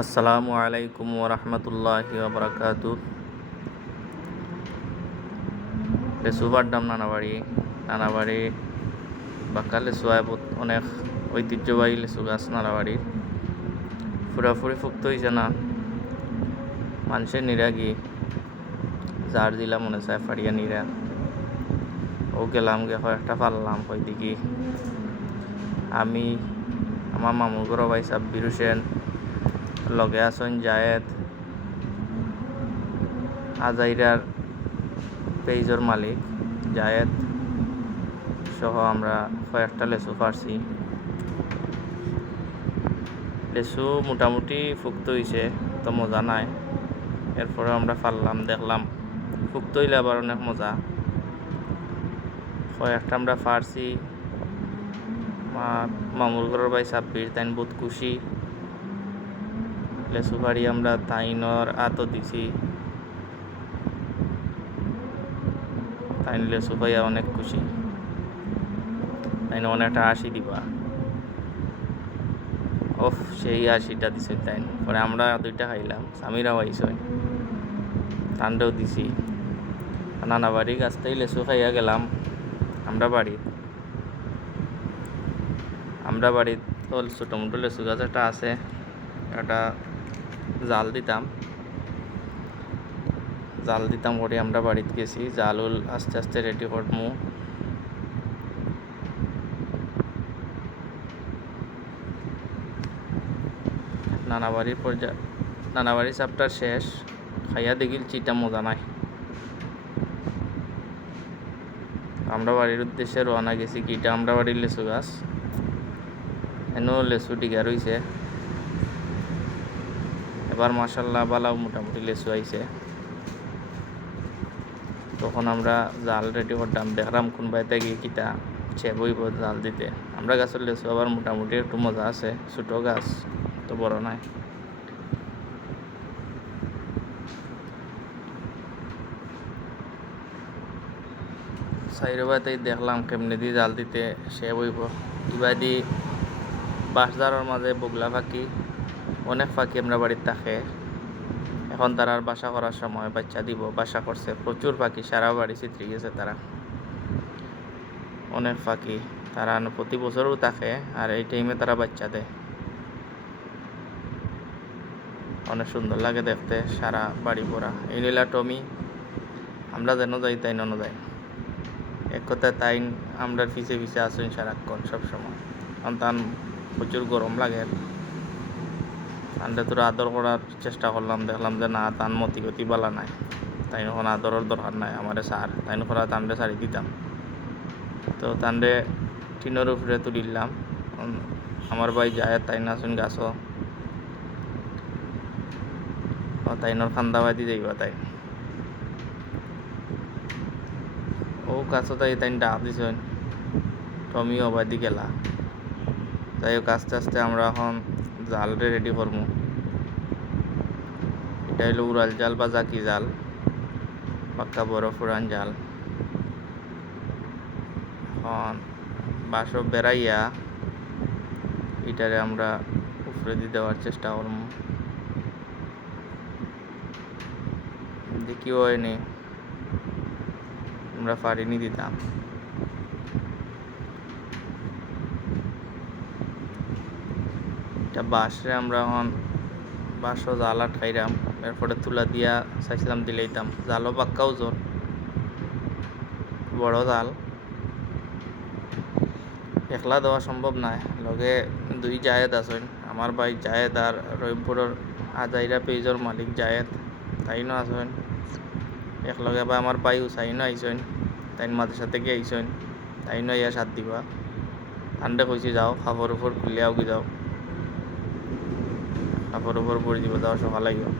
আসসালামু আলাইকুম ওরহমতুল্লাহি ওবরাকাতু। লেচু পাড়লাম নানাবাড়ি বাঁকা লেচু অনেক ঐতিহ্যবাহী লেচু গাছ নানাবাড়ির। ফুরাফুরি ফুক্ত হয়েছে না, মানুষের নিরাগি যার দিলা মনে চায় ফাড়িয়া নিরা। ও গেলাম গে কয়েকটা পারলাম কই দিকে আমি আমার মামুর ঘর ভাই সাব্বির হোসেন, লগে আসন জায়েদ, আজাইরার পেজর মালিক জায়েদ সহ আমরা কয়েকটা লেচু পারছি। লেচু মোটামুটি ফুক্ত হয়েছে, তো মজা নাই। এরপরে আমরা পারলাম, দেখলাম ফুক্ত হইলে আবার অনেক মজা। কয়েকটা আমরা পারছি। মামুর ঘরের ভাই সাব্বির তাইন বহুত খুশি। লেচু পাড়ি আমরা তাইনর আতো দিছি, তাইন লেচু পাইয়া অনেক খুশি। তাইন অনেকটা হাসি দিবা, ওফ সেই হাসিটা দিছে তাইন। পরে আমরা দুইটা খাইলাম, স্বামীরাও আইসই, তান্ডেও দিছি। নানা বাড়ি গাছটাই লেচু খাইয়া গেলাম আমরা বাড়িত ছোটো মোটো লেচু গাছ একটা আছে, একটা জাল দিতাম করে আমরা বাড়িতে গেছি। জাল আস্তে আস্তে রেডি করমু। নানাবাড়ির চ্যাপ্টার শেষ, খাইয়া দেখিল চিটা মজা নাই। আমরা বাড়ির উদ্দেশ্যে রওনা গেছি। কিটা আমরা বাড়ির লেচু গাছ, এনো লেচু ডিগা রইছে। এবার মাশাল্লাহ বালাও মোটামুটি লেচু আইছে। তখন আমরা জাল রেডি করতাম, দেখলাম কোন বাড়িতে গিয়ে কিটা সে বইব জাল দিতে। আমরা গাছের লেচু আবার মোটামুটি একটু মজা আছে, ছোটো গাছ তো বড় নাই। সাইরে বাড়িতে দেখলাম কেমনি দিয়ে জাল দিতে সে বইব। এবার দি বাঁশঝাড়ের মাঝে বগলা পাখি, অনেক পাখি আমরা বাড়িতে থাকে। এখন তারা বাসা করার সময় বাচ্চা দিব, বাসা করছে প্রচুর পাখি, সারা বাড়ি চিত্রি গেছে তারা। অনেক পাখি তারা প্রতি বছরও থাকে, আর এই টাইমে তারা বাচ্চা দেয়। অনেক সুন্দর লাগে দেখতে, সারা বাড়ি ভরা। এই নীলা টমি আমরা যেন যাই তাই নন যাই, এক কথায় তাই আমরা পিছিয়ে পিছিয়ে আসুন সারাক্ষণ সবসময়। তান প্রচুর গরম লাগে, তানটা তোরা আদর করার চেষ্টা করলাম, দেখলাম যে না তান মতি গতি বালা নাই, তাই এখন আদরের দরকার নাই আমারে সার, তাই করা তানরে সারি দিতাম। তো তানরে টিনের উপরে তুলিলাম। আমার ভাই যায় তাই না শুন গাছ তাইনর খান্দা বাদি যাইবা তাই ও গাছ তাই তাই ডাক দিছেন, টমিও বাদি গেলা। যাই হোক আস্তে আস্তে আমরা এখন জালরে রেডি করবো। এটা হলো উড়াল জাল বা জাকি জাল, পাক্কা বড় ফুরান জাল। এখন বাঁশ বেড়াইয়া এটারে আমরা উপরে দিয়ে দেওয়ার চেষ্টা করবো। দেখিও হয়নি, আমরা পারিনি দিতাম। এটা বাঁশে আমরা এখন বাঁশও জাল আটকাইলাম, এরপরে তুলা দিয়া চাইছিলাম দিলেইতাম। জালও পাক্কা ওজন, বড় জাল, একলা দেওয়া সম্ভব নয়। লগে দুই জায়েদ আছেন, আমার ভাই জায়েদ আর রহিমপুরের আজাইরা পেজর মালিক জায়েদ তাইনও আছেন। একলগে বা আমার ভাই হুসাইনও আইসেন, তাইন মাঝে সাথে গিয়ে আইসেন, তাইনও ইয়া সাথ দিবা। ঠান্ডা কইছি যাও খাপড় উপর খুলিয়াও কি যাও, খাপড় উপর পড়ে দিব, যাও সকাল আইও।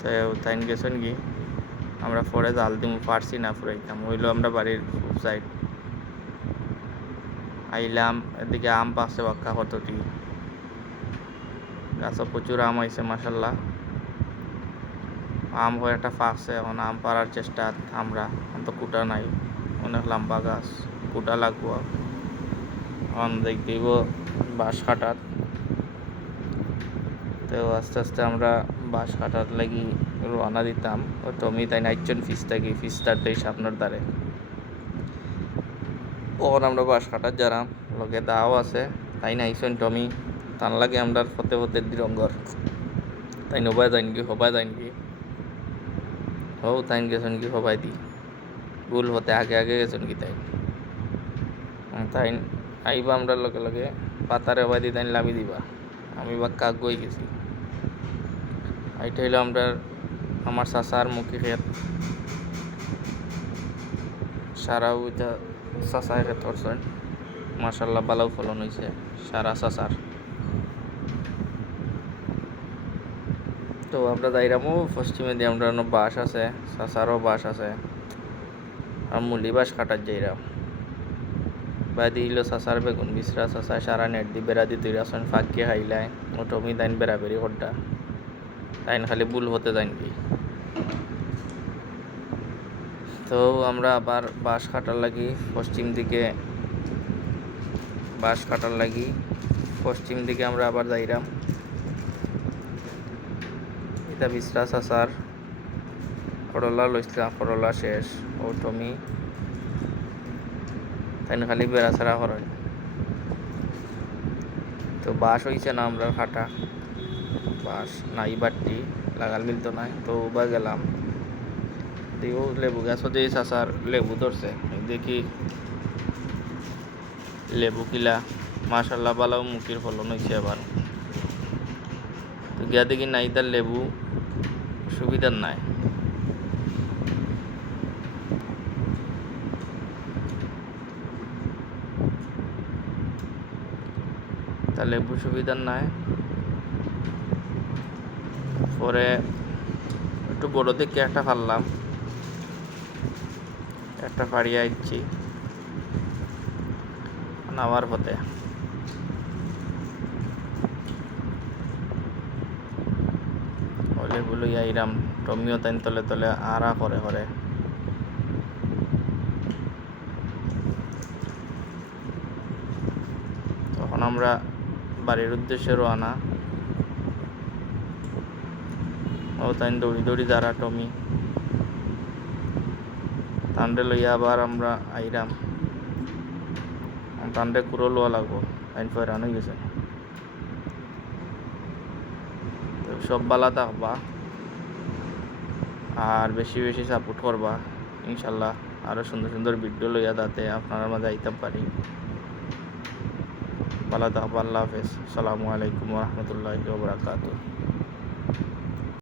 তো তাইন গেছেন কি, আমরা পরে জাল দিম, পারছি না ফুরাইতাম। হইলো আমরা বাড়ির সাইড আইলাম, এদিকে আম পাকছে বাক্কা কতটি, গাছও প্রচুর আম আইছে মাসাল্লাহ। আম হয়ে একটা পাকছে, এখন আম পাড়ার চেষ্টা আমরা। তো কুটা নাই, অনেক লম্বা গাছ, কুটা লাগবো। এখন দেখব বাঁশ কাটার তো আস্তে আস্তে আমরা বাঁশ কাটার লাগি রওনা দিতাম। ও টমি তাই নাইটজন ফিস্তার দেই সামনের দ্বারে। তখন আমরা বাঁশ কাটার যারাম, লগে দাও আছে, তাই নাইছেন টমি, তার লাগে আমরা ফতে ফতে দিরঙ্গর। তাই নবাই যাইন কি হবাই যাইন কি হও তাই গেছেন কি হবাই দি ভুল হতে আগে আগে গেছেন কি তাই তাই আইবা আমরা লগে লগে পাতারে হবাই দি তাই লাভি দিবা। আমি বা কাক গই গেছি। এইটা হইলো আমরা আমার চাচার মুখী ক্ষেত। সারাও এটা চাচায় ক্ষেত করছেন, মাশাল্লাহ ভালো ফলন হয়েছে সারা চাচার। তো আমরা যাইরামও পশ্চিমে দিয়ে আমরা বাঁশ আছে, চাচারও বাঁশ আছে, আর মুলি বাঁশ কাটার যাইরাম। বা দিল চাচার বেগুন বিচরা চাচায় সারা নেট দি বেড়া দি তৈরি আসেন ফাঁকিয়ে খাইলাই ও টমি তাইন বেড়াবেড়ি করডা তাইন খালি ভুল হতে যাইন কি। তো আমরা আবার বাঁশ কাটার লাগি পশ্চিম দিকে আমরা আবার যাইরাম। এটা বিচরা চাচার করলা লইছিলাম, করলা শেষ ও টমি তাই খালি বেড়াছাড়া করেন। তো বাঁশ হয়েছে না আমরা কাটা, বাঁশ নাই বাট্টি লাগাল মিলতো নাই। তো বা গেলাম দিও লেবু গাছও দিয়ে চাচার লেবু ধরছে, দেখি লেবু কিলা মাশাল্লাহ বালাও মুখির ফলন হয়েছে এবার। তো গিয়া দেখি নাই তার লেবু সুবিধার নাই। তা লেবু সুবিধার নাই, পরে একটু বড় দিকে একটা ফাললাম, একটা ফাড়িয়ে আইছি নামার পথে। লেবু লইয়া আইরাম, টমিও তাইন তলে তলে আড়া করে করে। তখন আমরা বাড়ির উদ্দেশ্যে রওনা। ও তাইন দৌড়ি দৌড়ি যারা টমি তান্ডে লইয়া আবার আমরা আইরাম। তান্ডে কুড়ো লোয়া লাগবো, তাইন ফেরান হয়ে গেছে। তো সব বালা থাকবা আর বেশি বেশি সাপোর্ট করবা, ইনশাল্লাহ আরও সুন্দর সুন্দর ভিডিও লইয়া যাতে আপনারা মাঝে আইতে পারি। ভালো থাকবা, আল্লাহ হাফেজ, আসসালামু আলাইকুম ওয়া রাহমাতুল্লাহি ওয়া বারাকাতুহু।